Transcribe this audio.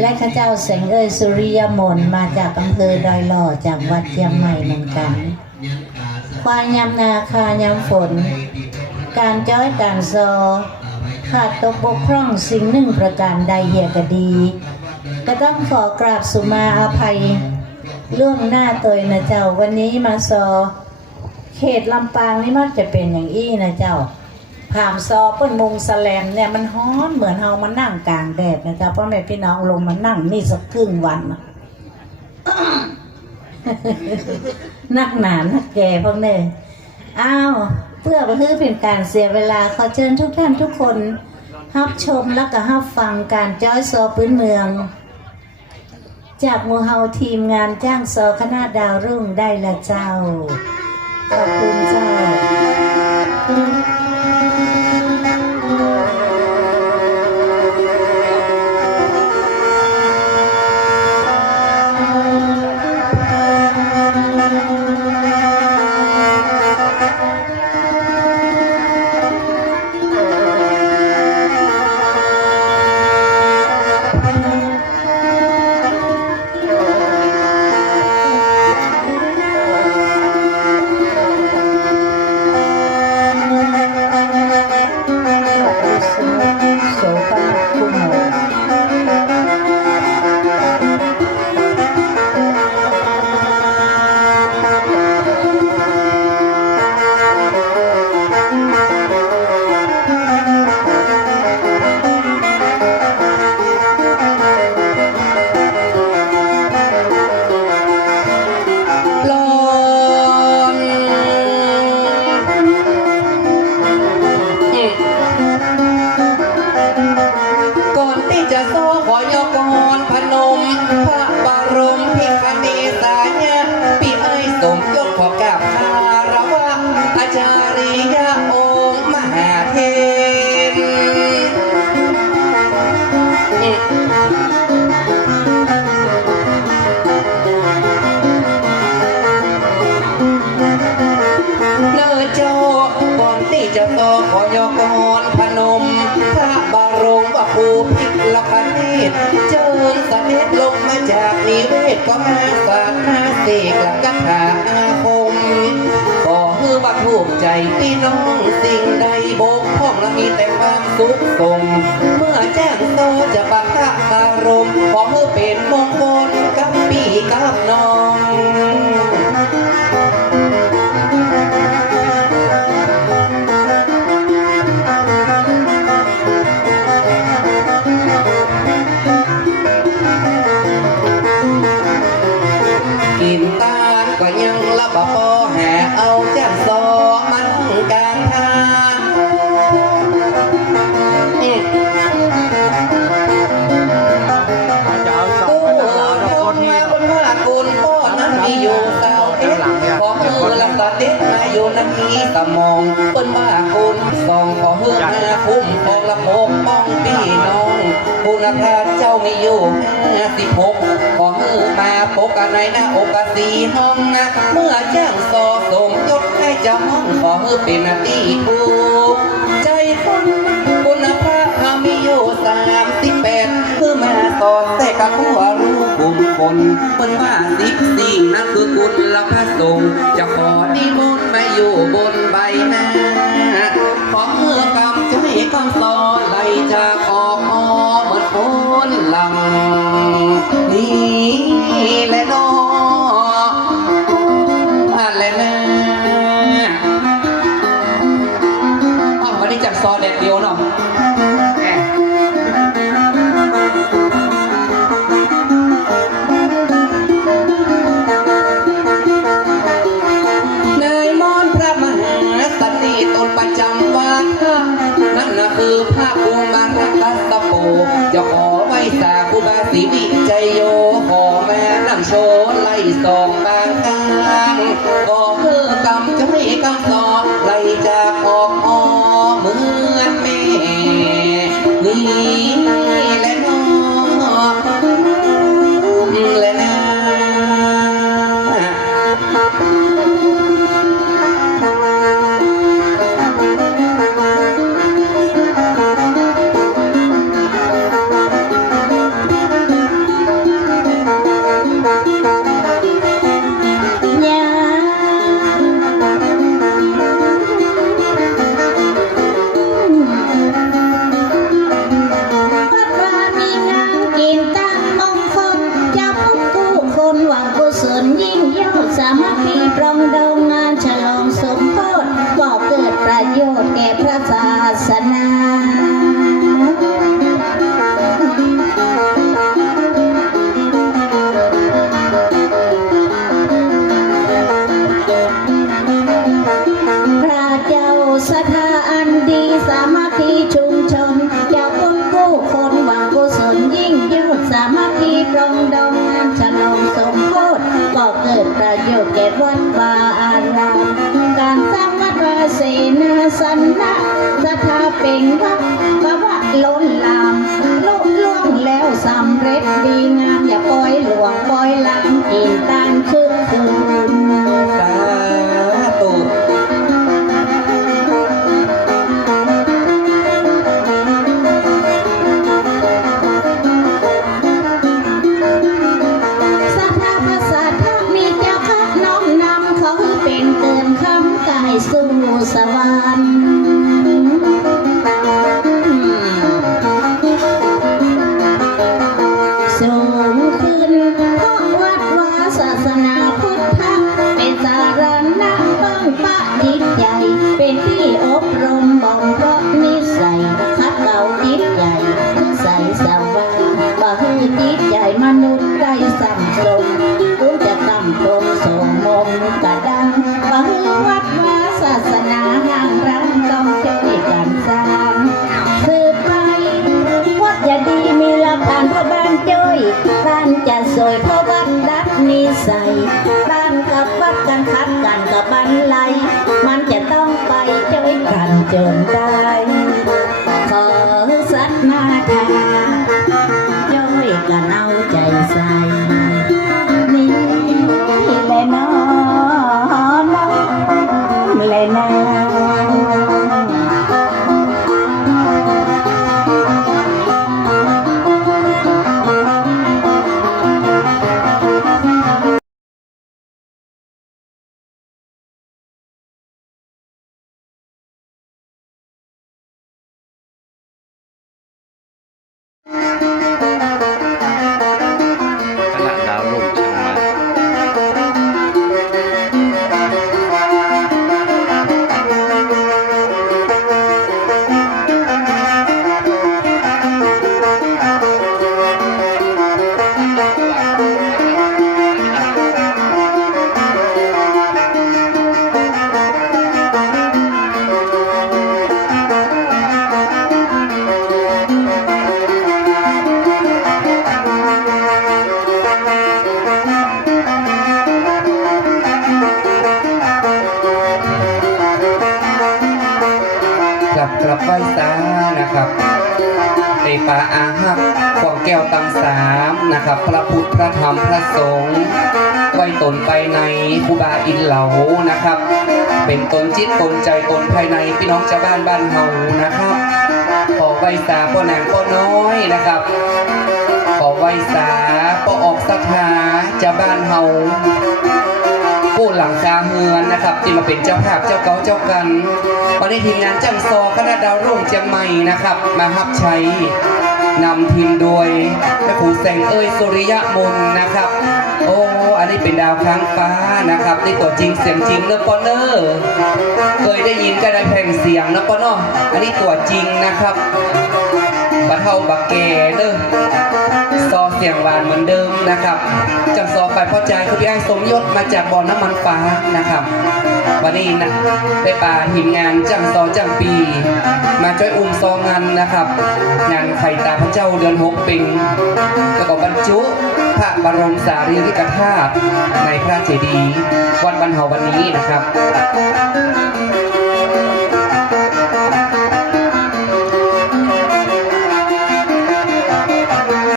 และข้าเจ้าแสงเอ้ยสุริยมนมาจากอำเภอดอยหล่อจากวัดเชียงใหม่เหมือนกัน ควายยำนาคายำฝน การจ้อยการซอ ขาดตกบกพร่องสิ่งหนึ่งประการใดเหียก็ดี ก็ต้องขอกราบสุมาอภัยล่วงหน้าตัวนะเจ้าวันนี้มาซอ เขตลำปางนี่มักจะเป็นอย่างอี้นะเจ้า ผามซอเปิ้นมุงสแลมเนี่ยมันฮ้อนเหมือนเฮามานั่งกลางแดดนะจ๊ะพ่อแม่พี่น้องลงมานั่งนี่สักครึ่งวันนักหนานักแก่พวกเนี่ยอ้าวเพื่อเพื่อเป็นการเสียเวลาขอเชิญทุกท่านทุกคนรับชมแล้วก็รับฟังการจ้อยซอพื้นเมือง จากมูเฮาทีมงานจ้างซอคณะดาวรุ่งได้ละเจ้าขอบคุณเจ้า เนตเจิญเสด็จลงมาจากนิเวศก็มาสาดมาเสกหลักกถาอาคมขอฮือว่าถูกใจพี่น้องสิ่งใดบกพร่องและมีแต่ความสุขสมเมื่อแจ้งโตจะปะทะคารมขอฮือเป็นมงคลกับพี่กับน้อง นั้นมีสมองบนว่ากุลสองขอเฮือมาคุ้มของละโมกป้องพี่น้องคุณพระเจ้ามีอยู่ห้าสิบหกขอฮือมาปกกันในหน้าอกสีห้องนะเมื่อแจ้งสอสมยศให้เจ้าห้องขอฮือเป็นหน้าที่กูใจคนคุณพระมีอยู่สามสิบแปดเพื่อมาสอดแต่กับหัวรู้กลุ่ม คนเปิ้นว่าสิบสี่นั่นคือกุลพระสงฆ์จะขอนิมนต์มาอยู่บนใบหน้า โชไล่สองบางกลางก็คือกำจะให้กำสอนไล่จ โยชน์แก่วัดวาอาราการสร้างวัดวาเสนาสนะสถาเป็นวัดพระวัดล้นลามลุล่วงแล้วสำเร็จดีงามอย่าปล่อยหลวงปล่อยลำกินต กนิสัยบ้านกับวัดกันคัดกันกับบันไลมันจะต้องไปจ้อยกันจนได้ ข ป่าอาหักขวางแก้วตังสามนะครับ พระพุทธพระธรรมพระสงฆ์ไว้ตนไปในคูบาอินเหลานะครับ เป็นตนจิตตนใจตนภายในพี่น้องชาวบ้านบ้านเฮานะครับ ขอไหว้สาพ่อนางพ่อน้อยนะครับ ขอไหว้สาพ่อออกสักหาจะบ้านเฮา ผู้หลังคาเฮือนนะครับ ที่มาเป็นเจ้าภาพเจ้าเก่าเจ้ากันวันนี้ทีมงานจังซอคณะดาวรุ่งเชียงใหม่นะครับ มาฮับใช้นำทีมโดยแม่ครูแสงเอ้ยสุริยะมนนะครับ โอ้อันนี้เป็นดาวค้างฟ้านะครับนี่ตัวจริงเสียงจริงเนอะปอนเนอร์เคยได้ยินก็ได้แผ่นเสียงนะปอนเนอะอันนี้ตัวจริงนะครับบัดเทาบักแกเด้อซอเสียงหวานเหมือนเดิมนะครับจังซอฝ่ายพ่อใจคือพี่ไอ้สมยศมาจากบ่อน้ำมันฟ้านะครับ วันนี้นะได้ป่าทีมงานจังซอจังปี มาช่วยอุ้มซองงานนะครับ งานไข่ตาพระเจ้าเดือนหกปิงแล้วก็บรรจุพระบรมสารีริกธาตุในพระเจดีย์วัดบรรเทาวันนี้นะครับ